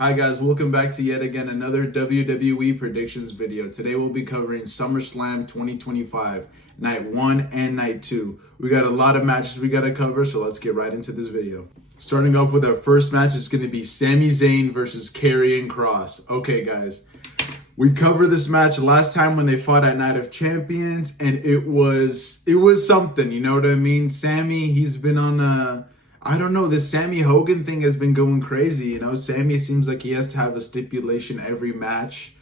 Hi guys, welcome back to yet again another WWE predictions video. Today we'll be covering Summerslam 2025, night 1 and night 2. We got a lot of matches we got to cover, so let's get right into this video. Starting off with our first match, it's going to be Sami Zayn versus Karrion Kross. Okay guys, we covered this match last time when they fought at Night of Champions, and it was something, you know what I mean? Sami, he's been on I don't know, this Sammy Hogan thing has been going crazy, you know? Sammy seems like he has to have a stipulation every match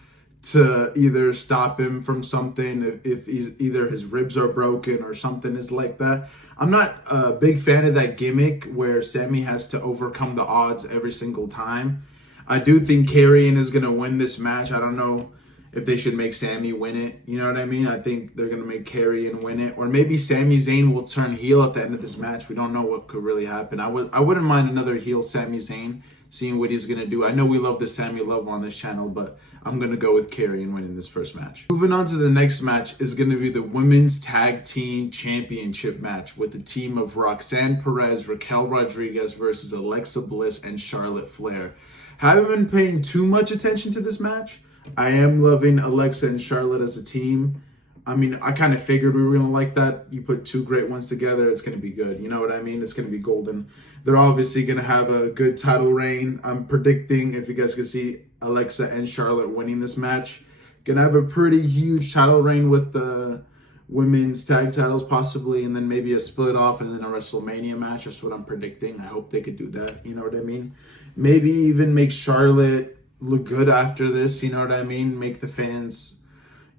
to either stop him from something if he's, either his ribs are broken or something is like that. I'm not a big fan of that gimmick where Sammy has to overcome the odds every single time. I do think Karrion is going to win this match. I don't know if they should make Sami win it. You know what I mean? I think they're going to make Karrion win it. Or maybe Sami Zayn will turn heel at the end of this match. We don't know what could really happen. I wouldn't mind another heel Sami Zayn, seeing what he's going to do. I know we love the Sami love on this channel, but I'm going to go with Karrion winning this first match. Moving on to the next match is going to be the Women's Tag Team Championship match with the team of Roxanne Perez, Raquel Rodriguez versus Alexa Bliss and Charlotte Flair. Haven't been paying too much attention to this match. I am loving Alexa and Charlotte as a team. I mean, I kind of figured we were going to like that. You put two great ones together, it's going to be good. You know what I mean? It's going to be golden. They're obviously going to have a good title reign. I'm predicting, if you guys can see, Alexa and Charlotte winning this match. Going to have a pretty huge title reign with the women's tag titles possibly, and then maybe a split off and then a WrestleMania match. That's what I'm predicting. I hope they could do that. You know what I mean? Maybe even make Charlotte look good after this, you know what I mean? Make the fans,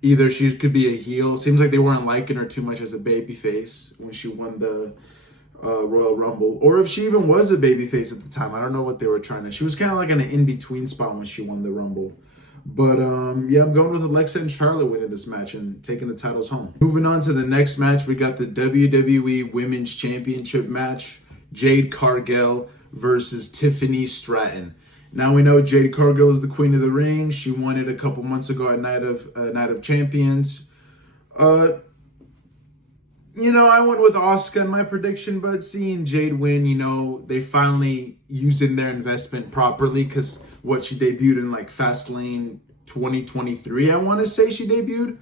either she could be a heel. Seems like they weren't liking her too much as a babyface when she won the Royal Rumble, or if she even was a babyface at the time. I don't know what they were trying to. She was kind of like in an in-between spot when she won the Rumble. But yeah, I'm going with Alexa and Charlotte winning this match and taking the titles home. Moving on to the next match, we got the WWE Women's Championship match, Jade Cargill versus Tiffany Stratton. Now we know Jade Cargill is the queen of the ring. She won it a couple months ago at Night of Champions. You know, I went with Asuka in my prediction, but seeing Jade win, you know, they finally using their investment properly, because what she debuted in like Fastlane 2023, I want to say she debuted,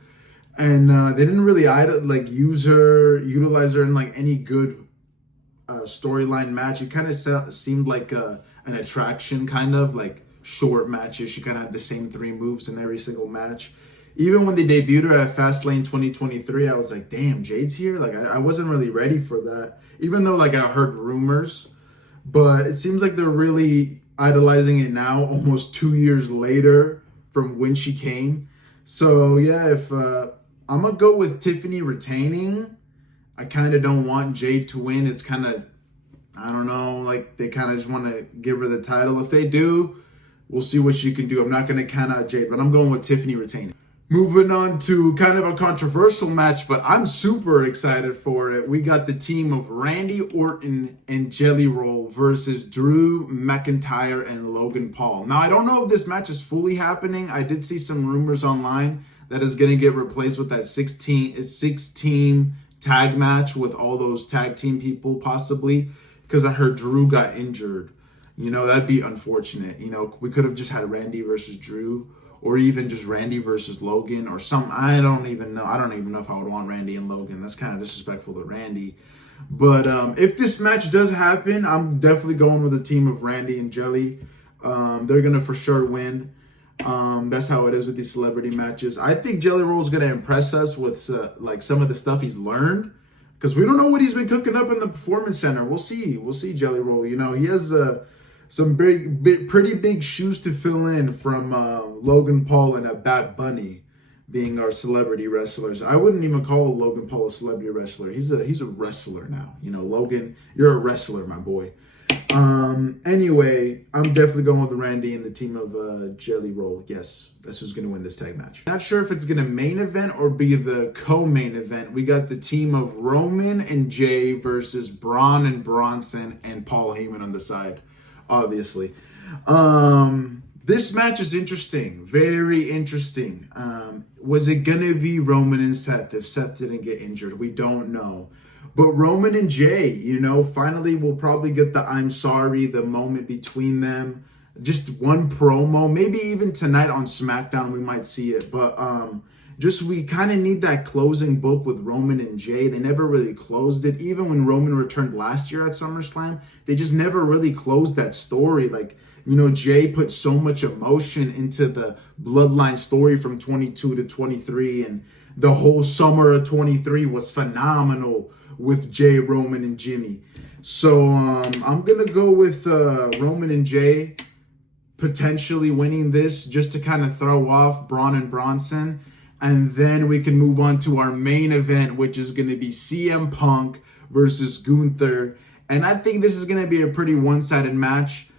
and they didn't really utilize her in like any good storyline match. It kind of seemed like an attraction, kind of like short matches. She kind of had the same three moves in every single match. Even when they debuted her at Fastlane 2023, I was like, damn, Jade's here? Like, I wasn't really ready for that, even though like I heard rumors. But it seems like they're really idolizing it now, almost 2 years later from when she came. So yeah, if I'm gonna go with Tiffany retaining. I kind of don't want Jade to win. It's kind of, I don't know, like they kind of just want to give her the title. If they do, we'll see what she can do. I'm not going to count out Jade, but I'm going with Tiffany retaining. Moving on to kind of a controversial match, but I'm super excited for it. We got the team of Randy Orton and Jelly Roll versus Drew McIntyre and Logan Paul. Now, I don't know if this match is fully happening. I did see some rumors online that is going to get replaced with that 16 tag match with all those tag team people possibly, because I heard Drew got injured. You know, that'd be unfortunate. You know, we could have just had Randy versus Drew, or even just Randy versus Logan, or some. I don't even know if I would want Randy and Logan. That's kind of disrespectful to Randy. But if this match does happen, I'm definitely going with a team of Randy and Jelly. They're gonna for sure win. That's how it is with these celebrity matches. I think Jelly Roll is going to impress us with like some of the stuff he's learned, because we don't know what he's been cooking up in the Performance Center. We'll see Jelly Roll. You know, he has some pretty big shoes to fill in from Logan Paul and Bad Bunny being our celebrity wrestlers. I wouldn't even call Logan Paul a celebrity wrestler. He's a wrestler now. You know, Logan, you're a wrestler, my boy. Anyway, I'm definitely going with Randy and the team of Jelly Roll. Yes, that's who's going to win this tag match. Not sure if it's going to main event or be the co-main event. We got the team of Roman and Jay versus Braun and Bronson and Paul Heyman on the side, obviously. This match is interesting, very interesting. Was it going to be Roman and Seth if Seth didn't get injured? We don't know. But Roman and Jay, you know, finally we'll probably get the I'm sorry, the moment between them. just one promo, maybe even tonight on SmackDown we might see it, but just we kind of need that closing book with Roman and Jay. They never really closed it. Even when Roman returned last year at SummerSlam, they just never really closed that story. Like, you know, Jay put so much emotion into the Bloodline story from 22 to 23, and the whole summer of 23 was phenomenal with Jay, Roman, and Jimmy. So I'm going to go with Roman and Jay potentially winning this just to kind of throw off Braun and Bronson. And then we can move on to our main event, which is going to be CM Punk versus Gunther. And I think this is going to be a pretty one-sided match.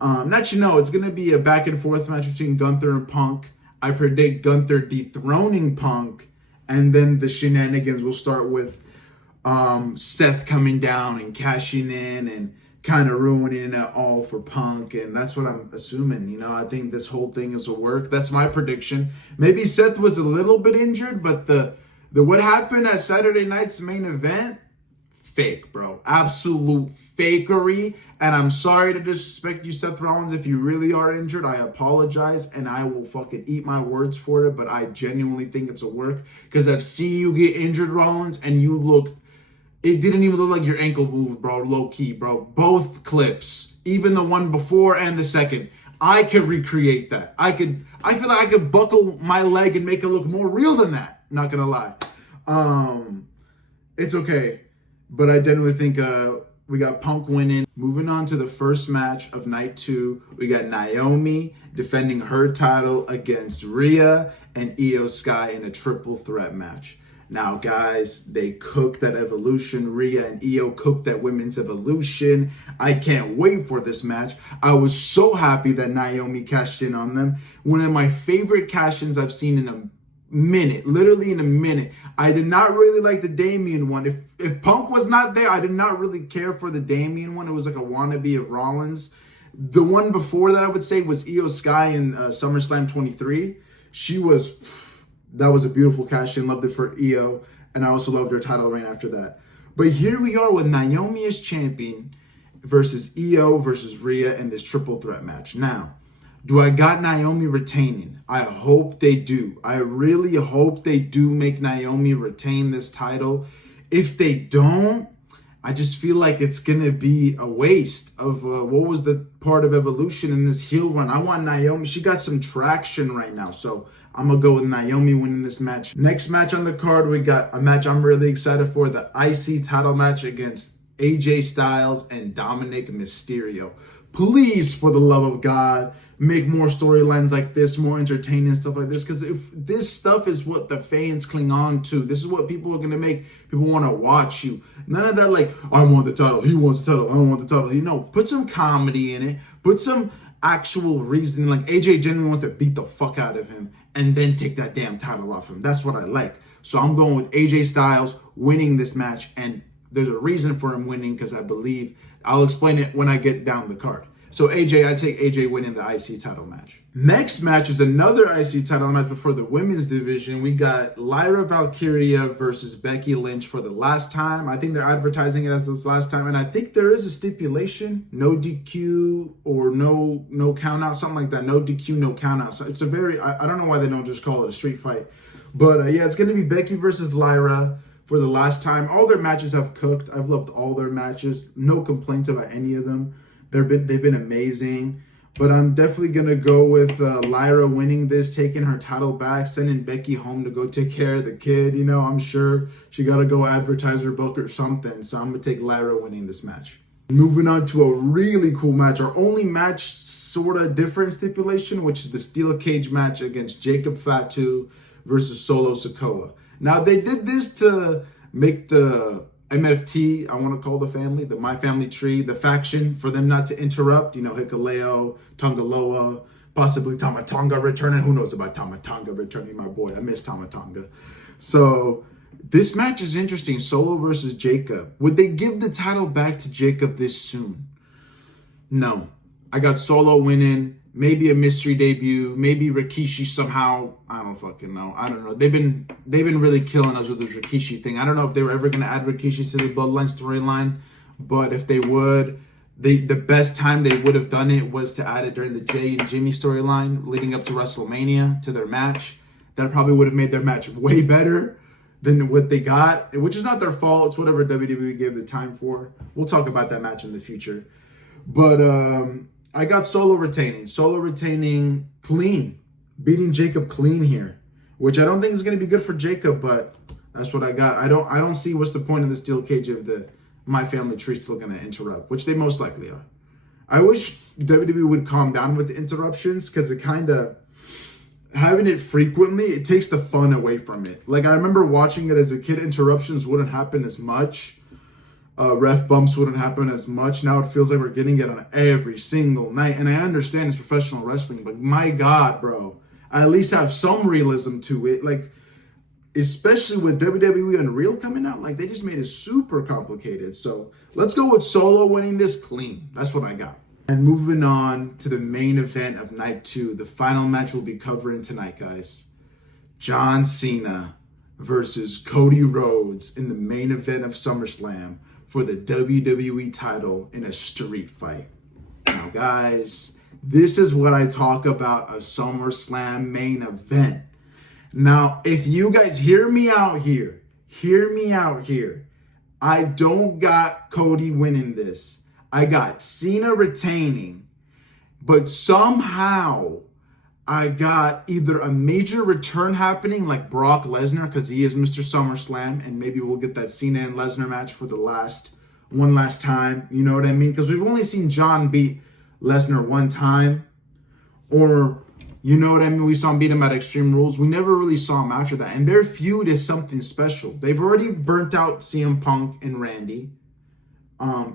It's going to be a back-and-forth match between Gunther and Punk. I predict Gunther dethroning Punk. And then the shenanigans will start with Seth coming down and cashing in and kind of ruining it all for Punk, and that's what I'm assuming. You know, I think this whole thing is a work. That's my prediction. Maybe Seth was a little bit injured, but the what happened at Saturday night's main event, fake, bro. Absolute fakery. And I'm sorry to disrespect you, Seth Rollins. If you really are injured, I apologize, and I will fucking eat my words for it, but I genuinely think it's a work, because I've seen you get injured, Rollins, and you looked. It didn't even look like your ankle moved, bro. Low key, bro. Both clips, even the one before and the second, I could recreate that. I feel like I could buckle my leg and make it look more real than that. Not gonna lie. It's okay, but I genuinely think we got Punk winning. Moving on to the first match of night 2, we got Naomi defending her title against Rhea and Io Sky in a triple threat match. Now, guys, they cooked that Evolution. Rhea and Io cooked that Women's Evolution. I can't wait for this match. I was so happy that Naomi cashed in on them. One of my favorite cash-ins I've seen in a minute, literally in a minute. I did not really like the Damian one. If Punk was not there, I did not really care for the Damian one. It was like a wannabe of Rollins. The one before that, I would say, was Io Sky in SummerSlam 23. That was a beautiful cash in. Loved it for Io. And I also loved her title reign after that. But here we are with Naomi as champion versus Io versus Rhea in this triple threat match. Now, do I got Naomi retaining? I hope they do. I really hope they do make Naomi retain this title. If they don't, I just feel like it's going to be a waste of what was the part of Evolution in this heel run. I want Naomi. She got some traction right now. So I'm going to go with Naomi winning this match. Next match on the card, we got a match I'm really excited for. The IC title match against AJ Styles and Dominic Mysterio. Please, for the love of God, make more storylines like this, more entertaining stuff like this. Because if this stuff is what the fans cling on to, this is what people are going to make people want to watch you. None of that like, I want the title, he wants the title, I want the title. You know, put some comedy in it. Put some actual reason. Like AJ genuinely wants to beat the fuck out of him and then take that damn title off him. That's what I like. So I'm going with AJ Styles winning this match. And there's a reason for him winning, because I believe, I'll explain it when I get down the card. So I take AJ winning the IC title match. Next match is another IC title match before the women's division. We got Lyra Valkyria versus Becky Lynch for the last time. I think they're advertising it as this last time. And I think there is a stipulation, no DQ or no count out, something like that. No DQ, no count out. So it's a very, I don't know why they don't just call it a street fight. But yeah, it's going to be Becky versus Lyra for the last time. All their matches have cooked. I've loved all their matches. No complaints about any of them. They've been amazing, but I'm definitely going to go with Lyra winning this, taking her title back, sending Becky home to go take care of the kid. You know, I'm sure she got to go advertise her book or something, so I'm going to take Lyra winning this match. Moving on to a really cool match, our only match sort of different stipulation, which is the steel cage match against Jacob Fatu versus Solo Sikoa. Now, they did this to make the MFT, I want to call the family, the My Family Tree, the faction, for them not to interrupt. You know, Hikuleo, Tongaloa, possibly Tama Tonga returning. Who knows about Tama Tonga returning, my boy. I miss Tama Tonga. So this match is interesting. Solo versus Jacob. Would they give the title back to Jacob this soon? No. I got Solo winning. Maybe a mystery debut. Maybe Rikishi somehow. I don't fucking know. I don't know. They've been really killing us with this Rikishi thing. I don't know if they were ever going to add Rikishi to the Bloodline storyline, but if they would, the best time they would have done it was to add it during the Jay and Jimmy storyline leading up to WrestleMania to their match. That probably would have made their match way better than what they got, which is not their fault. It's whatever WWE gave the time for. We'll talk about that match in the future. But I got Solo retaining clean, beating Jacob clean here, which I don't think is going to be good for Jacob, but that's what I got. I don't see what's the point of the steel cage if the My Family Tree still going to interrupt, which they most likely are. I wish WWE would calm down with the interruptions, because it kind of, having it frequently, it takes the fun away from it. Like, I remember watching it as a kid, interruptions wouldn't happen as much. Ref bumps wouldn't happen as much. Now it feels like we're getting it on every single night. And I understand it's professional wrestling, but my God, bro, at least have some realism to it. Like, especially with WWE Unreal coming out, like, they just made it super complicated. So let's go with Solo winning this clean. That's what I got. And moving on to the main event of night 2, the final match we'll be covering tonight, guys. John Cena versus Cody Rhodes in the main event of SummerSlam for the WWE title in a street fight. Now, guys, this is what I talk about a SummerSlam main event. Now, if you guys hear me out here, I don't got Cody winning this. I got Cena retaining, but somehow I got either a major return happening like Brock Lesnar, because he is Mr. SummerSlam, and maybe we'll get that Cena and Lesnar match for the one last time. You know what I mean? Because we've only seen John beat Lesnar one time, or you know what I mean? We saw him beat him at Extreme Rules. We never really saw him after that, and their feud is something special. They've already burnt out CM Punk and Randy.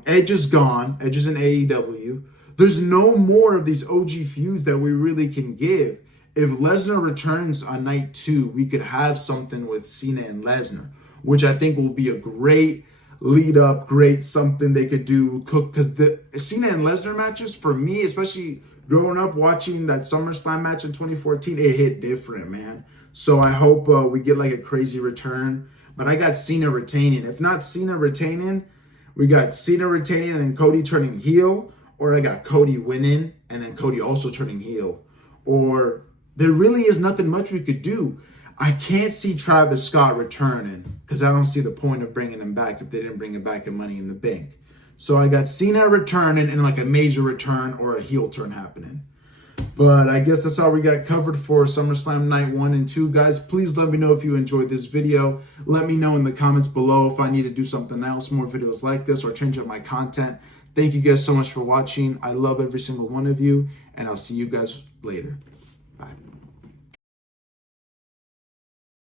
Edge is gone. Edge is in AEW. There's no more of these OG feuds that we really can give. If Lesnar returns on night 2, we could have something with Cena and Lesnar, which I think will be a great lead up, great something they could do, cook. Because the Cena and Lesnar matches, for me, especially growing up watching that SummerSlam match in 2014, it hit different, man. So I hope we get like a crazy return. But I got Cena retaining. If not Cena retaining, we got Cena retaining and then Cody turning heel, or I got Cody winning and then Cody also turning heel. Or there really is nothing much we could do. I can't see Travis Scott returning, because I don't see the point of bringing him back if they didn't bring him back in Money in the Bank. So I got Cena returning and like a major return or a heel turn happening. But I guess that's all we got covered for SummerSlam Night 1 and 2. Guys, please let me know if you enjoyed this video. Let me know in the comments below if I need to do something else, more videos like this, or change up my content. Thank you guys so much for watching. I love every single one of you, and I'll see you guys later. Bye.